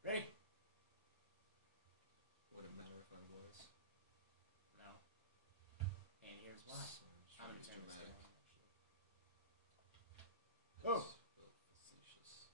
Ready? Wouldn't matter if I was. No. And here's why. So I'm gonna turn this dramatic. down. Oh. So facetious.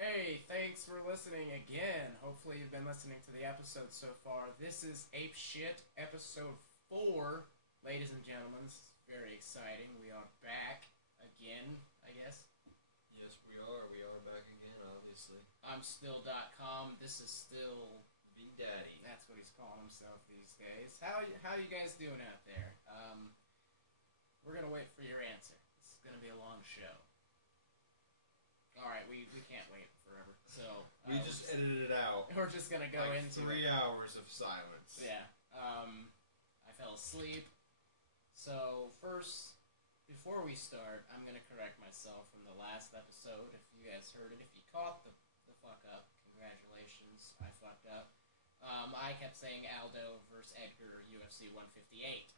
Hey, thanks for listening again. Hopefully you've been listening to the episode so far. This is Ape Shit, episode 4. Ladies and gentlemen, this is very exciting. We are back again, I guess. Yes, we are. We are back again, obviously. I'm still.com. This is still... V Daddy. That's what he's calling himself these days. How you guys doing out there? We're going to wait for your answer. This is going to be a long show. Alright, we can't wait forever. So We just edited it out. we're just gonna go like into 3 hours of silence. Yeah. I fell asleep. So first, before we start, I'm gonna correct myself from the last episode. If you guys heard it, if you caught the fuck up, congratulations. I fucked up. I kept saying Aldo versus Edgar UFC 158.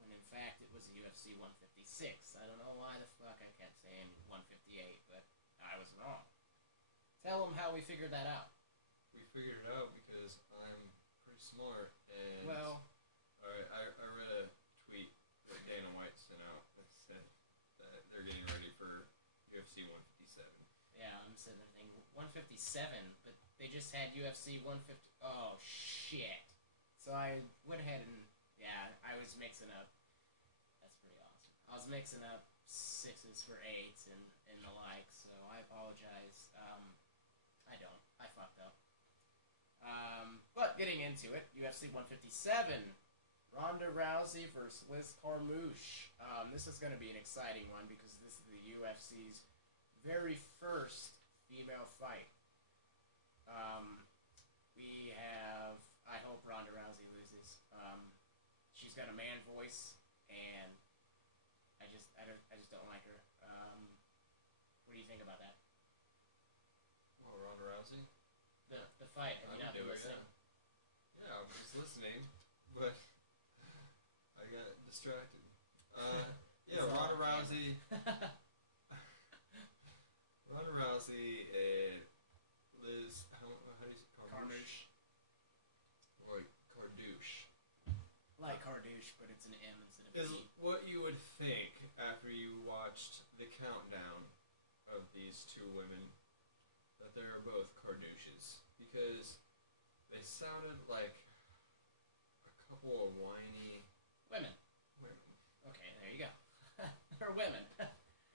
When in fact it was UFC 156. I don't know why the fuck I kept saying 158, but I was wrong. Tell them how we figured that out. We figured it out because I'm pretty smart and... Well... Alright, I read a tweet that Dana White sent out that said that they're getting ready for UFC 157. Yeah, I'm sitting there thinking 157, but they just had UFC 150. Oh, shit. So I went ahead and... Yeah, I was mixing up... That's pretty awesome. I was mixing up 6s for 8s and the like, so I apologize. I don't. I fucked up. But getting into it, UFC 157, Ronda Rousey versus Liz Carmouche. This is going to be an exciting one because this is the UFC's very first female fight. We have... I hope Ronda Rousey loses. She's got a man voice, and I just don't like her. What do you think about that? Oh, Ronda Rousey? The fight. Have you not been listening? Yeah, I was listening, but I got distracted. Yeah, Ronda Rousey. Ronda Rousey and Liz. How do you say Carmouche. Or Cardouche. Like Cardouche, but it's an M instead of Is a P. what you would think after you watched the countdown of these two women that they are both Cardouches, because they sounded like a couple of whiny Women. women. Okay, there you go. They're women.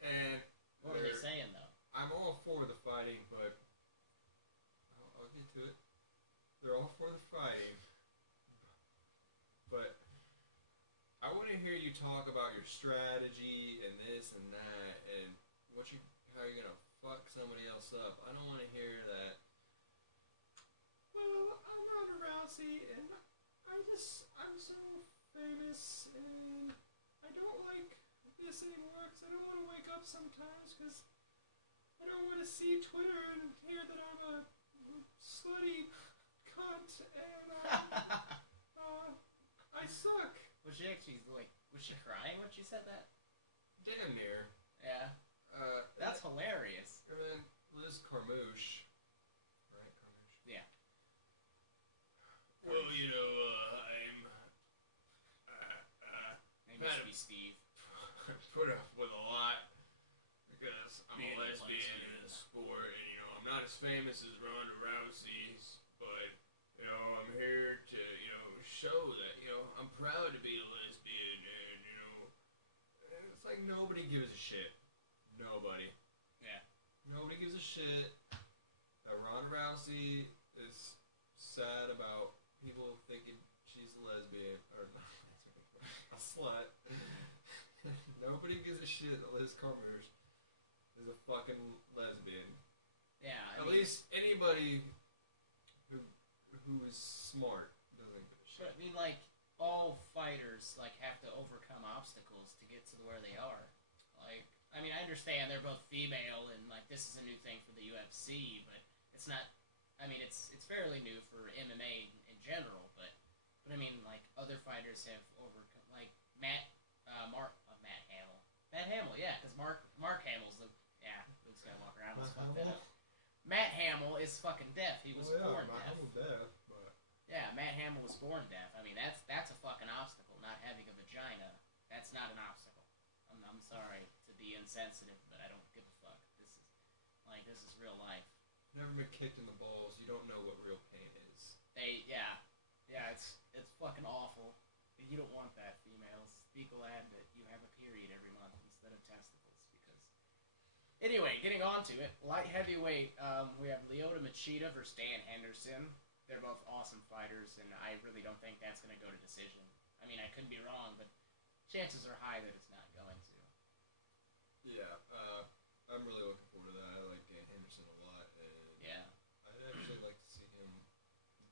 And What were they saying, though? I'm all for the fighting, but I'll get to it. They're all for the fighting, but I want to hear you talk about your strategy and this and that and how you're gonna fuck somebody else up. I don't want to hear that. Well, I'm Ronda Rousey and I'm so famous and I don't like this anymore because I don't want to wake up sometimes because I don't want to see Twitter and hear that I'm a slutty cunt and I suck. Was she actually, was she crying when she said that? Damn near. Yeah. That's hilarious. And then Liz Carmouche. Right, Carmouche? Yeah. Well, you know, Maybe it should be Steve. put up with a lot because I'm Being a a lesbian lesbian. in the sport, and I'm not as famous as Ronda Rousey's, but I'm here to show that I'm proud to be a lesbian, and it's like nobody gives a shit. Nobody. Yeah. Nobody gives a shit that Ronda Rousey is sad about people thinking she's a lesbian or a slut. Nobody gives a shit that Liz Carmouche is a fucking lesbian. Yeah. At least anybody who is smart doesn't give a shit. But, I mean, all fighters, have to overcome obstacles to get to where they are. I understand they're both female, and, this is a new thing for the UFC, but it's not... it's fairly new for MMA in general, but other fighters have overcome Hamill, yeah, because Mark Hamill's the Luke Skywalker. I almost Mark fucked that Hamill? up. Matt Hamill is fucking deaf. He was born Mark deaf. Hamill's deaf, but Yeah, Matt Hamill was born deaf. I mean, that's a fucking obstacle. Not having a vagina, that's not an obstacle. I'm sorry to be insensitive, but I don't give a fuck. This is real life. never been kicked in the balls. You don't know what real pain is. It's fucking awful. You don't want that, females. Be glad that you have a period every month instead of testicles. Because anyway, getting on to it, light heavyweight, we have Lyoto Machida versus Dan Henderson. They're both awesome fighters, and I really don't think that's going to go to decision. I mean, I could be wrong, but chances are high that it's not going to. Yeah, I'm really looking forward to that. I like Dan Henderson a lot, and Yeah, I'd actually like to see him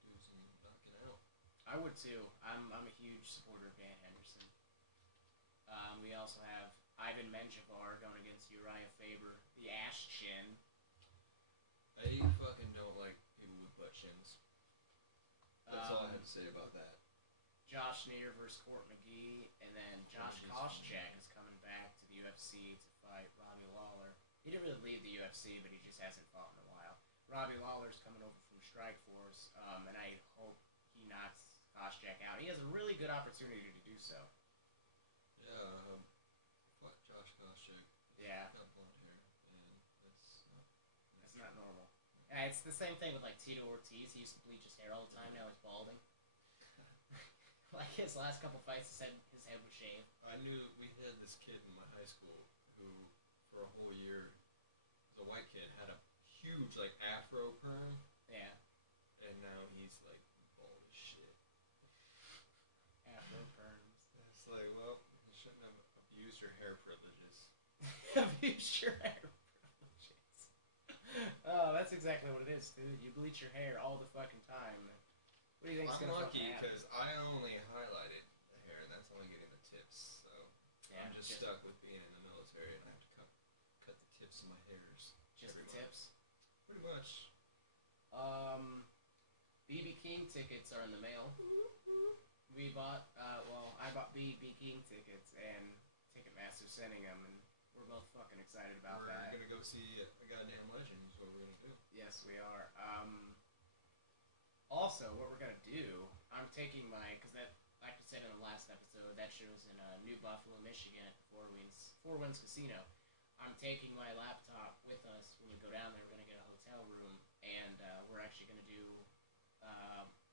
do some knocking out. I would too. I'm a huge supporter of Dan Henderson. We also have Ivan Menjivar going against Uriah Faber, the ass chin. I fucking don't like people with butt chins. That's all I have to say about that. Josh Neer versus Court McGee, and then Josh Koscheck is coming back to the UFC to fight Robbie Lawler. He didn't really leave the UFC, but he just hasn't fought in a while. Robbie Lawler's coming over from Strikeforce, and I hope he knocks Koscheck out. He has a really good opportunity to do so. Yeah, fuck Josh Koscheck. Yeah. He's got blonde hair, and That's not normal. Yeah, it's the same thing with like Tito Ortiz. He used to bleach his hair all the time. Now he's balding. Like his last couple fights, his head was shaved. I knew we had this kid in my high school who, for a whole year, was a white kid, had a huge like afro perm, Yeah, and now he's like bald as shit. afro perms. It's like, well, you shouldn't have abused your hair privileges. Abuse your hair privileges. Oh, that's exactly what it is, dude. You bleach your hair all the fucking time. What do you think's I'm gonna lucky fucking happen? because I only highlighted the hair, and that's only getting the tips. So Yeah, I'm just stuck with being in the military, and I have to cut the tips of my hairs. Just every the month. tips. Pretty much. BB King tickets are in the mail. We bought, I bought BB King tickets, and Ticketmaster's sending them, and we're both fucking excited about We're that. gonna go see a goddamn legend. Is what we're gonna do. Yes, we are. Also, what we're gonna do, I'm taking because that, like I said in the last episode, that show's in New Buffalo, Michigan at the Four Winds Casino. I'm taking my laptop with us when we go down there. We're gonna get a hotel room, and we're actually gonna do,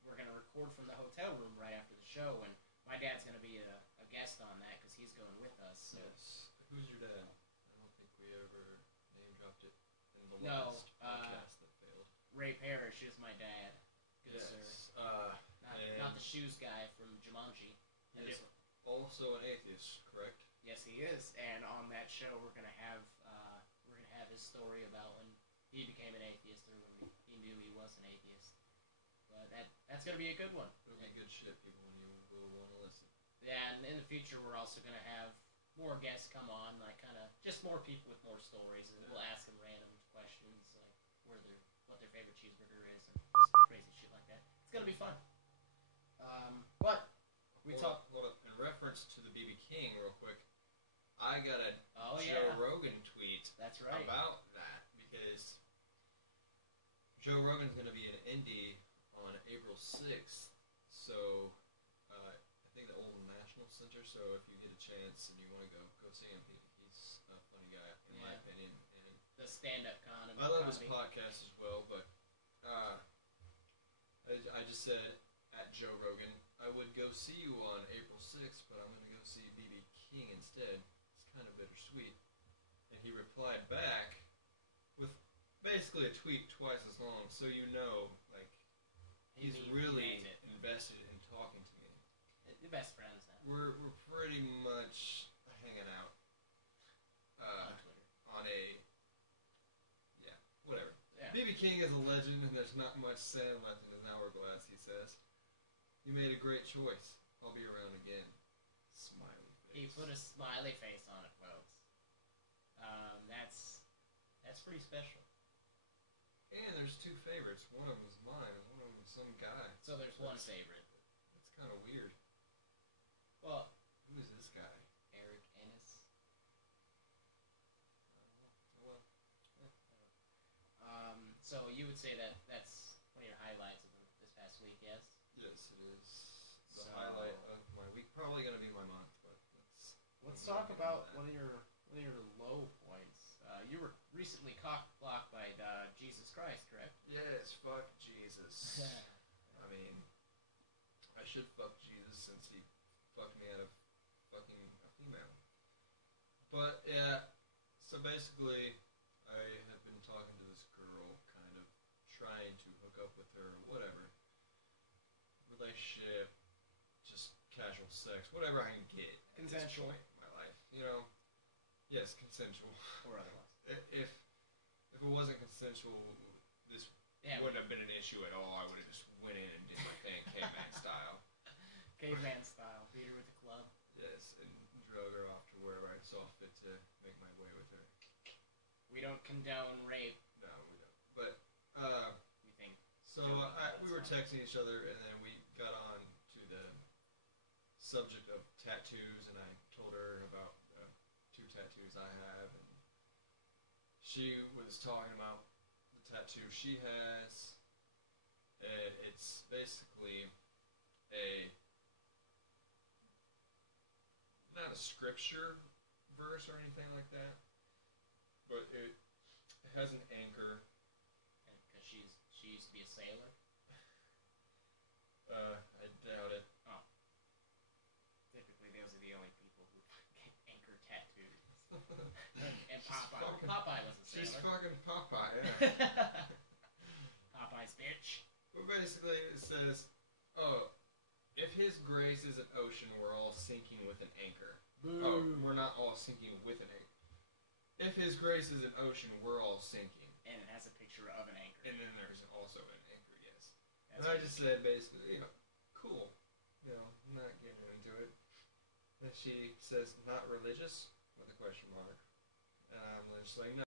we're gonna record from the hotel room right after the show, and my dad's gonna be a guest on that because he's going with us. So. Yes. Who's your dad? I don't think we ever name dropped it in the No, last podcast that failed. Ray Parrish is my dad. Good sir. Not the shoes guy from Jumanji. He's also an atheist, correct? Yes, he is. And on that show, we're gonna have his story about when he became an atheist or when he knew he was an atheist. But that's gonna be a good one. It'll be good shit, people, when you will want to listen. Yeah, and in the future, we're also gonna have more guests come on, like kind of just more people with more stories, and we'll ask them random questions, like what their favorite cheeseburger is, and just crazy shit like that. It's gonna be fun. But we talked. Hold up. In reference to the BB King, real quick, I got a Oh Joe yeah, Rogan tweet that's right. about that because Joe Rogan's going to be in Indy on April 6th. So I think the Old National Center. So if you get a chance and you want to go see him. He's a funny guy in my opinion. And The stand-up con. I love his podcast as well, but I just said at Joe Rogan, I would go see you on April 6th, but I'm going to go see BB King instead. It's kind of bittersweet. And he replied back with basically a tweet twice as long, so you know, like, he's really invested in talking to me. The best friends now. We're pretty much hanging out On Twitter. on a whatever. Yeah. BB King is a legend, and there's not much sand left in his hourglass, he says. You made a great choice. I'll be around again. Smiley face. He put a smiley face on it, folks. That's pretty special. And there's two favorites. One of them is mine, and one of them is some guy. So there's one favorite. That's kind of weird. Well, Who is this guy? Eric Ennis. So you would say that that's one of your highlights of this past week, yes? Yes, it is the So- highlight of my week. Probably gonna be my month, but Let's we'll talk get about into one of your low points. You were recently cock blocked by Jesus Christ, correct? yes, fuck Jesus. I mean, I should fuck Jesus since he fucked me out of fucking a female. But yeah, so basically, I have been talking to this girl, kind of trying to hook up with her, whatever. Relationship, just casual sex, whatever I can get. At this Consensual. point in my life, you know. Yes, consensual. Or otherwise. If it wasn't consensual, this Yeah, wouldn't have been an issue at all. I would have just went in and did my thing, caveman style. caveman style, beat her with a club. Yes, and drug her off to wherever I saw fit to make my way with her. We don't condone rape. No, we don't. But We think. so Joking, we were that's fine. texting each other, and then we got on to the subject of tattoos, and I told her about the 2 tattoos I have, and she was talking about the tattoo she has. It's basically not a scripture verse or anything like that, but it has an anchor. And because she used to be a sailor. I doubt it. Typically, those are the only people who get anchor tattoos. And She's Popeye. fucking- Popeye was a She's sailor. fucking Popeye, yeah. Popeye's bitch. But basically, it says, "Oh, if His grace is an ocean, we're all sinking with an anchor." Boo. Oh, we're not all sinking with an anchor. If His grace is an ocean, we're all sinking. And it has a picture of an anchor. And then there's also an anchor, yes. That's And I pretty just said, basically, cool. I'm not getting into it. And she says, "Not religious?" with a question mark. And I'm just like, no.